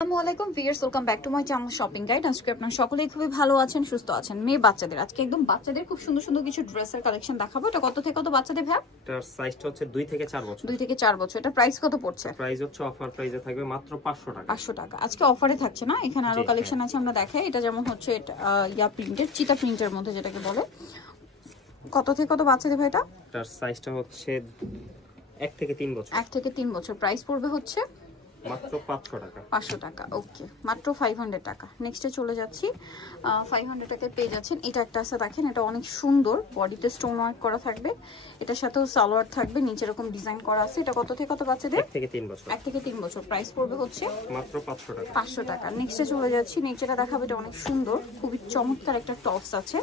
আসসালামু আলাইকুম viewers, welcome back to my channel shopping guide. আজকে আপনারা সকলেই খুবই ভালো আছেন, সুস্থ আছেন। মেয়ে বাচ্চাদের আজকে একদম বাচ্চাদের খুব সুন্দর সুন্দর কিছু ড্রেসের কালেকশন দেখাবো। এটা কত থেকে কত বাচ্চাদের ভাই? এটার সাইজটা হচ্ছে 2 থেকে 4 বছর। 2 থেকে 4 বছর। এটা প্রাইস কত পড়ছে? প্রাইস হচ্ছে অফার প্রাইসে থাকবে মাত্র 500 টাকা। 500 টাকা আজকে অফারে থাকছে না। এখানে আরো কালেকশন আছে, আমরা দেখাই। এটা যেমন হচ্ছে ইয়া প্রিন্টের, চিতা প্রিন্টের মধ্যে যেটাকে বলে। কত থেকে কত বাচ্চাদের ভাই এটা? এটার সাইজটা হচ্ছে 1 থেকে 3 বছর। 1 থেকে 3 বছর। প্রাইস পড়বে হচ্ছে মাত্র 500 টাকা। 500 টাকা। ওকে, মাত্র 500 টাকা। নেক্সটে চলে যাচ্ছি। 500 টাকায় পেয়ে যাচ্ছেন। এটা একটা আছে, দেখেন এটা অনেক সুন্দর, বডিতে স্টোন ওয়ার্ক করা থাকবে। এটার সাথেও সালোয়ার থাকবে, নিচে এরকম ডিজাইন করা আছে। এটা কত থেকে কত বাচ্চাদের? 1 থেকে 3 বছর। 1 থেকে 3 বছর। প্রাইস পড়বে হচ্ছে মাত্র 500 টাকা। 500 টাকা। নেক্সটে চলে যাচ্ছি। নেক্সটটা দেখাবো, এটা অনেক সুন্দর, খুবই চমৎকার একটা টপস আছে,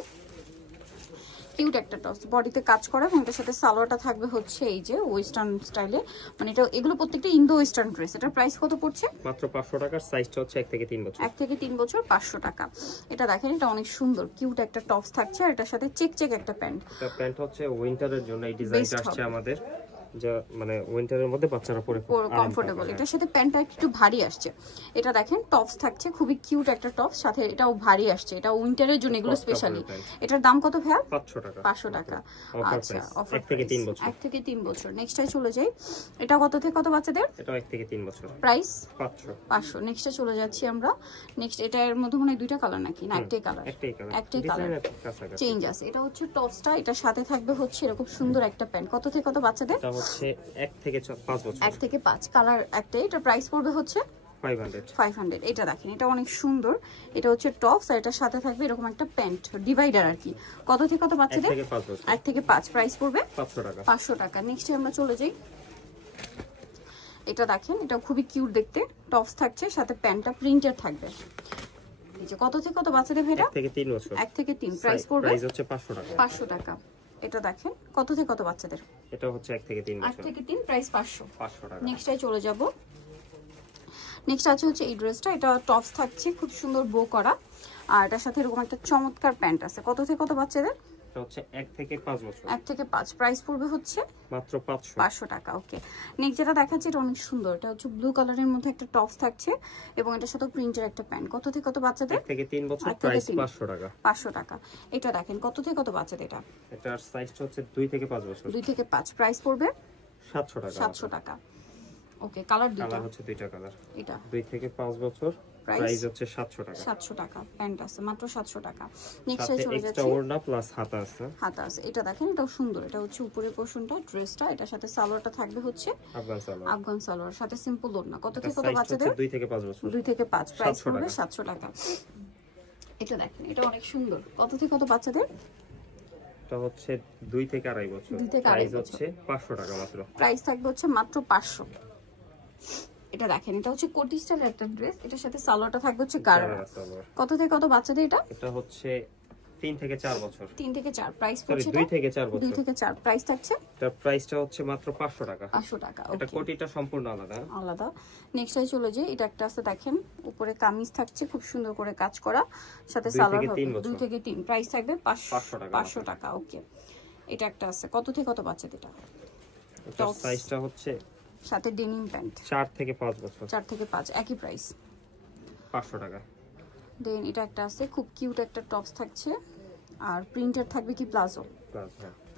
কিউট একটা টপস, বডিতে কাজ করা, এবং এটার সাথে সালোয়ারটা থাকবে হচ্ছে এই যে ওয়েস্টার্ন স্টাইলে। মানে এটা এগুলো প্রত্যেকটা ইন্দো ওয়েস্টার্ন ড্রেস। এটার প্রাইস কত পড়ছে? মাত্র 500 টাকার সাইজটা হচ্ছে 1 থেকে 3 বছর। 1 থেকে 3 বছর, 500 টাকা। এটা দেখেন, এটা অনেক সুন্দর কিউট একটা টপস থাকছে, আর এটার সাথে চেক চেক একটা প্যান্ট। এটা প্যান্ট হচ্ছে উইন্টারের জন্য এই ডিজাইনটা আসছে আমাদের, যা মানে উইন্টারের মধ্যে বাচ্চারা পরে কমফোর্টেবল। এটার সাথে প্যান্টটা একটু ভারী আসছে। এটা দেখেন টপস থাকছে, খুবই কিউট একটা টপস, সাথে এটাও ভারী আসছে। এটা উইন্টারের জন্য এগুলো স্পেশালি। এটার দাম কত ভাই? 500 টাকা। 500 টাকা। আচ্ছা, অফার 1 থেকে 3 বছর। 1 থেকে 3 বছর। নেক্সটে চলে যাই। এটা কত থেকে কত বাচ্চাদের? এটা 1 থেকে 3 বছর। প্রাইস 500। নেক্সটে চলে যাচ্ছি আমরা। নেক্সট এটার মধ্যে মনে হয় দুইটা কালার নাকি? না, একটাই কালার। একটাই কালার, চেঞ্জ আছে। এটা হচ্ছে টপসটা, এটার সাথে থাকবে হচ্ছে এরকম সুন্দর একটা প্যান্ট। কত থেকে কত বাচ্চাদের? এটা হচ্ছে 1 থেকে 5 বছর। 1 থেকে 5, কালার একটাই। এটা প্রাইস পড়বে হচ্ছে 500। এটা দেখেন, এটা অনেক সুন্দর। এটা হচ্ছে টপস, আর এটার সাথে থাকবে এরকম একটা প্যান্ট, ডিভাইডার আর কি। কত থেকে কত বাচ্চাদের? 1 থেকে 5। প্রাইস পড়বে 500 টাকা। 500 টাকা। নেক্সটে আমরা চলে যাই। এটা দেখেন, এটা খুবই কিউট দেখতে, টপস থাকছে, সাথে প্যান্টটা প্রিন্টের থাকবে। এই যে কত থেকে কত বাচ্চাদের ভাইটা? 1 থেকে 3 বছর। 1 থেকে 3। প্রাইস পড়বে প্রাইস হচ্ছে 500 টাকা। 500 টাকা। এটা দেখেন, কত থেকে কত বাচ্চাদের? এটা হচ্ছে 1 থেকে 3 বছর। 8 থেকে 3, প্রাইস 500 টাকা। নেক্সটে চলে যাব। নেক্সট আছে হচ্ছে এই ড্রেসটা। এটা টপস থাকছে, খুব সুন্দর বো করা, আর এটার সাথে এরকম একটা চমৎকার প্যান্ট আছে। কত থেকে কত বাচ্চাদের? এটা হচ্ছে 1 থেকে 5 বছর। 1 থেকে 5। প্রাইস পড়বে হচ্ছে মাত্র 500 টাকা। ওকে, নেক্সট যেটা দেখাচ্ছি, এটা অনেক সুন্দর। এটা হচ্ছে ব্লু কালারের মধ্যে একটা টপস থাকছে, এবং এটার সাথে প্রিন্টের একটা প্যান্ট। কত থেকে কত বাচ্চাদের? 1 থেকে 3 বছর। প্রাইস 500 টাকা। 500 টাকা। এটা দেখেন, কত থেকে কত বাচ্চাদের এটা? এটার সাইজটা হচ্ছে 2 থেকে 5 বছর। 2 থেকে 5। প্রাইস পড়বে 700 টাকা। 700 টাকা। ওকে, কালার দুটো। কালার হচ্ছে দুইটা কালার। এটা 2 থেকে 5 বছর। প্রাইস হচ্ছে 700 টাকা। 700 টাকা। প্যান্ট আছে মাত্র 700 টাকা। নেক্সট চলে যাচ্ছে। এক্সট্রা ওড়না প্লাস হাতা আছে। হাতা আছে। এটা দেখেন, এটাও সুন্দর। এটা হচ্ছে উপরের পোরশনটা, ড্রেসটা, এটার সাথে সালোয়ারটা থাকবে হচ্ছে আফগান সালোয়ার, সাথে সিম্পল ওড়না। কত থেকে কত বাচ্চাদের? 2 থেকে 5 বছর। 2 থেকে 5। প্রাইস পড়বে 700 টাকা। এটা দেখেন, এটা অনেক সুন্দর। কত থেকে কত বাচ্চাদের? এটা হচ্ছে 2 থেকে 2.5 বছর। 2 থেকে 2.5 বছর। হচ্ছে 500 টাকা মাত্র। প্রাইস থাকবে হচ্ছে মাত্র 500। এটা দেখেন, এটা হচ্ছে কোটি স্টাইলের একটা ড্রেস, এটার সাথে সালোয়ারটা থাকবে হচ্ছে গারারা। কত থেকে কত বাচ্চাদের এটা? এটা হচ্ছে 3 থেকে 4 বছর। 3 থেকে 4। প্রাইস পড়ছে 2 থেকে 4 বছর। 2 থেকে 4। প্রাইস থাকছে, তার প্রাইসটা হচ্ছে মাত্র 500 টাকা। 500 টাকা। এটা কোটিটা সম্পূর্ণ আলাদা। আলাদা। নেক্সট আই চলে যাই। এটা একটা আছে, দেখেন উপরে কামিজ থাকছে, খুব সুন্দর করে কাজ করা, সাথে সালোয়ার হবে। 2 থেকে 3। প্রাইস থাকবে 500 টাকা। ওকে, এটা একটা আছে। কত থেকে কত বাচ্চাদের এটা? এটার সাইজটা হচ্ছে, সাথে ডেনিম প্যান্ট। 4 থেকে 5 বছর। 4 থেকে 5, একই প্রাইস, 500 টাকা। দেন এটা একটা আছে, খুব কিউট একটা টপস থাকছে, আর প্রিন্টের থাকবে কি প্লাজো।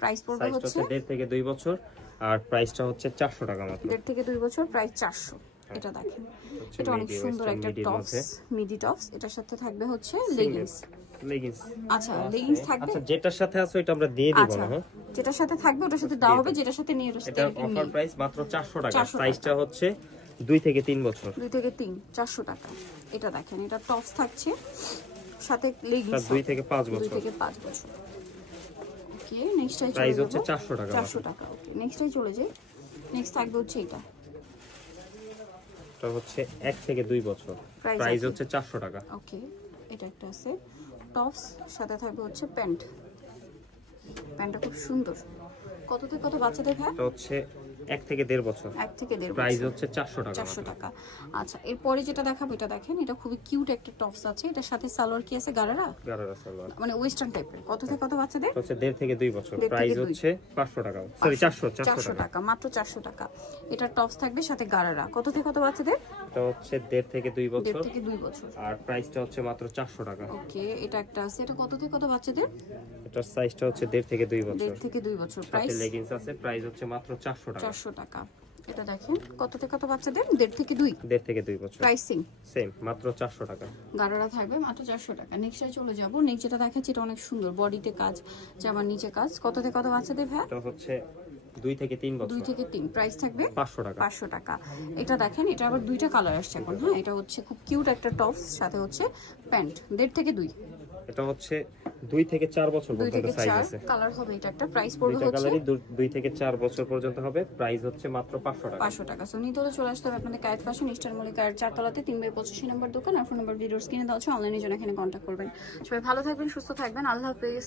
প্রাইস পড়বে হচ্ছে 1.5 থেকে 2 বছর, আর প্রাইসটা হচ্ছে 400 টাকা মাত্র। 1.5 থেকে 2 বছর, প্রাইস 400। এটা দেখেন, এটা অনেক সুন্দর একটা টপস, মিডি টপস। এটার সাথে থাকবে হচ্ছে লেগিংস। আচ্ছা, লেগিংস থাকবে। আচ্ছা, যেটার সাথে আছে ওটা আমরা দিয়ে দিব না। হ্যাঁ, যেটার সাথে থাকবে ওটার সাথে দেওয়া হবে, যেটার সাথে নিয়ে এটা অফার প্রাইস মাত্র 400 টাকা। সাইজটা হচ্ছে 2 থেকে 3 বছর। 2 থেকে 3, 400 টাকা। এটা দেখেন, এটা টপস থাকছে, সাথে লেগিংস 2 থেকে 5 বছর। 2 থেকে 5 বছর। ওকে, নেক্সট আই প্রাইস হচ্ছে 400 টাকা। 400 টাকা। ওকে, নেক্সট আই চলে যাই। নেক্সট থাকবে হচ্ছে এটা হচ্ছে 1 থেকে 2 বছর। প্রাইস হচ্ছে 400 টাকা। ওকে, এটা একটা আছে টপস, সাথে থাকবে হচ্ছে প্যান্ট। প্যান্টটা খুব সুন্দর। কত থেকে কত বাচ্চাদের ভাই? এটা হচ্ছে 1 থেকে 1.5 বছর। 1 থেকে 1.5 প্রাইস হচ্ছে 400 টাকা। 400 টাকা। আচ্ছা, এরপরে যেটা দেখাবো, এটা দেখেন, এটা খুবই কিউট একটা টপস আছে, এটার সাথে সালোয়ার কি আছে? গারারা সালোয়ার, মানে ওয়েস্টার্ন টাইপের। কত থেকে কত বাচ্চাদের? হচ্ছে 1.5 থেকে 2 বছর। প্রাইস হচ্ছে 500 টাকা। সরি, 400 টাকা, মাত্র 400 টাকা। এটা টপস থাকবে, সাথে গারারা। কত থেকে কত বাচ্চাদের? এটা হচ্ছে 1.5 থেকে 2 বছর। 1.5 থেকে 2 বছর। আর প্রাইসটা হচ্ছে মাত্র 400 টাকা। ওকে, এটা একটা আছে, এটা কত থেকে কত বাচ্চাদের? এটার সাইজটা হচ্ছে 1.5 থেকে 2 বছর। 1.5 থেকে 2 বছর। সাথে প্রাইস লেগিংস আছে, প্রাইস হচ্ছে মাত্র 400 টাকা। 400 টাকা। এটা দেখেন কত থেকে কত বাচ্চাদের? 1.5 থেকে 2। 1.5 থেকে 2 বছর। প্রাইসিং সেম, মাত্র 400 টাকা। গাড়ারা থাকবে মাত্র 400 টাকা। নেক্সটে চলে যাব। নেক্সট যেটা দেখাচ্ছি এটা অনেক সুন্দর, বডিতে কাজ, জামার নিচে কাজ। কত থেকে কত বাচ্চাদের ভাই? এটা হচ্ছে 2 থেকে 3 বছর। 2 থেকে 3। প্রাইস থাকবে 500 টাকা। 500 টাকা। এটা দেখেন, এটা আবার দুইটা কালার আসছে এখন। হ্যাঁ, এটা হচ্ছে খুব কিউট একটা টপস, সাথে হচ্ছে প্যান্ট। 1.5 থেকে 2। এটা হচ্ছে 2 থেকে 4 বছর 2 পর্যন্ত থেকে সাইজ 4 আছে। কালার হবে। এটা একটা প্রাইস পড়বে দুইটা হচ্ছে কালারই 2 থেকে 4 বছর পর্যন্ত হবে। প্রাইস হচ্ছে মাত্র 500 টাকা। 500 টাকা। সো নিতে হলে চলে আসতে হবে আপনাদের কায়েত ফ্যাশন, ইস্টার্ন মল্লিকার 4 তলাতে 3/25 নম্বর দোকান। আর ফোন নাম্বার ভিডিওর স্ক্রিনে দেওয়া আছে, অনলাইনে জন্য এখানে কন্ট্যাক্ট করবেন। সবাই ভালো থাকবেন, সুস্থ থাকবেন, আল্লাহ হাফেজ।